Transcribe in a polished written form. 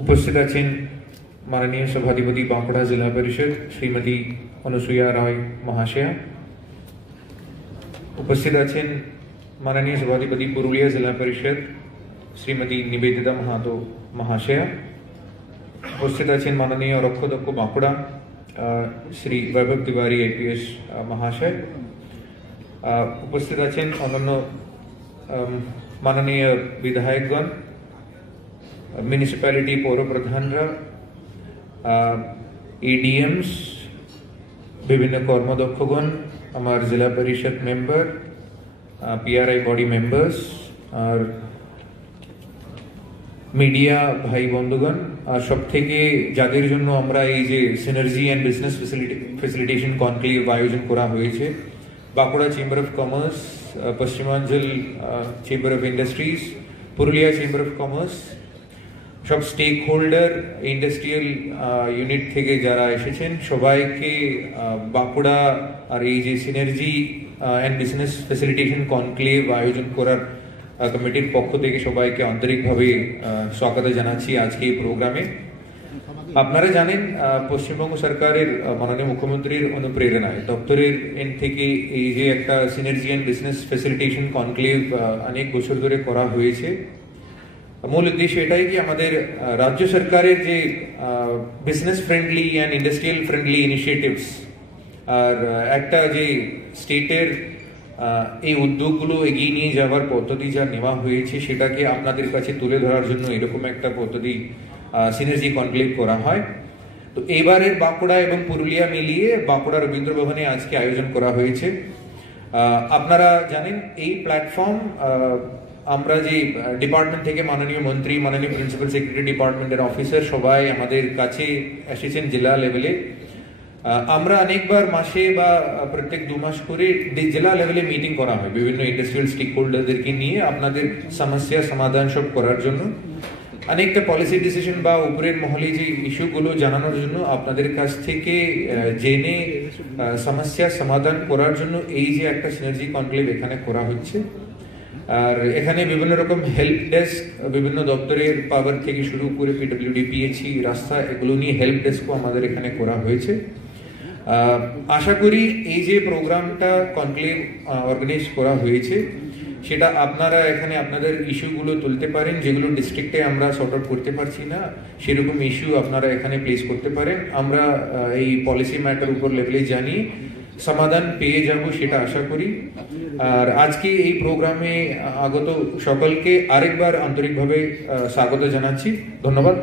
उपस्थित आছেন माननीय सभाधिपति बांकुड़ा जिला परिषद श्रीमती अनुसुया राय महाशया। उपस्थित आছেন माननीय सभाधिपति पुरुलिया जिला परिषद श्रीमती निवेदिता महातो महाशया। उपस्थित आছেন माननीय रक्षोदक्ष बांकुड़ा श्री वैभव तिवारी आईपीएस महाशय। उपस्थित आছেন अन्य माननीय विधायकगण, म्यूनिसिपैलिटी पौर प्रधानरा, एडीएम्स, विभिन्न कर्मदक्षगण, हमार जिला परिषद मेम्बर, पीआरआई बॉडी मेम्बर्स और मीडिया भाई बंधुगण और सबथेके जादेर जन्य आमरा এই যে synergy and business facilitation conclave আয়োজন করা হয়েছে Bankura chamber of commerce, Paschimanchal chamber of industries, Purulia chamber of commerce, সব স্টেক হোল্ডার ইন্ডাস্ট্রিয়াল ইউনিট থেকে যারা এসেছেন সবাইকে বাঁকুড়া আর এই যে synergy and business facilitation conclave আয়োজন করার কমিটির পক্ষ থেকে সবাইকে আন্তরিকভাবে স্বাগত জানাচ্ছি আজকে এই প্রোগ্রামে। আপনারা জানেন পশ্চিমবঙ্গ সরকারের মাননীয় মুখ্যমন্ত্রীর অনুপ্রেরণায় দপ্তরের এন থেকে এই যে একটা synergy and business facilitation conclave অনেক বছর ধরে করা হয়েছে। মূল উদ্দেশ্য এটাই কি আমাদের রাজ্য সরকারের যে business friendly and industrial friendly initiatives আর একটা যে স্টেটের এই উদ্যোগগুলো এগিয়ে নিয়ে যাওয়ার পদ্ধতি যা নেওয়া হয়েছে সেটাকে আপনাদের কাছে তুলে ধরার জন্য এরকম একটা পদ্ধতি সিনার্জি কনক্লেভ করা হয়। তো এবারের বাঁকুড়া এবং পুরুলিয়া মিলিয়ে বাঁকুড়া রবীন্দ্র ভবনে আজকে আয়োজন করা হয়েছে। আপনারা জানেন এই প্ল্যাটফর্ম আমরা যে ডিপার্টমেন্ট থেকে মাননীয় মন্ত্রী, মাননীয় প্রিন্সিপাল সেক্রেটারি ডিপার্টমেন্টের অফিসার সবাই আমাদের কাছে এসেছেন জেলা লেভেলে। আমরা অনেকবার মাসে বা প্রত্যেক 2 মাস করে জেলা লেভেলে মিটিং করা হয় বিভিন্ন ইন্ডাস্ট্রিয়াল স্টেক হোল্ডারদেরকে নিয়ে আপনাদের সমস্যা সমাধান সব করার জন্য, অনেকটা পলিসি ডিসিশন বা উপরের মহলে যে ইস্যুগুলো জানানোর জন্য আপনাদের কাছ থেকে জেনে সমস্যা সমাধান করার জন্য এই যে একটা সিনার্জি কনক্লেভ এখানে করা হচ্ছে। আর এখানে বিভিন্ন রকম হেল্প ডেস্ক বিভিন্ন দপ্তরের পাওয়ার থেকে শুরু করে পিডব্লিউডি, পিএইচই, রাস্তা এগুলো নিয়ে হেল্প ডেস্কও আমাদের এখানে করা হয়েছে। আশা করি এই যে প্রোগ্রামটা কনক্লেভ অর্গানাইজ করা হয়েছে সেটা আপনারা এখানে আপনাদের ইস্যুগুলো তুলতে পারেন, যেগুলো ডিস্ট্রিক্টে আমরা সর্ট আউট করতে পারছি না সেরকম ইস্যু আপনারা এখানে প্লেস করতে পারেন। আমরা এই পলিসি ম্যাটার উপর লেভেলে জানি সমাধান পেয়ে যাব সেটা আশা করি। আর আজকে এই প্রোগ্রামে আগত সকলকে আরেকবার আন্তরিকভাবে স্বাগত জানাচ্ছি। ধন্যবাদ।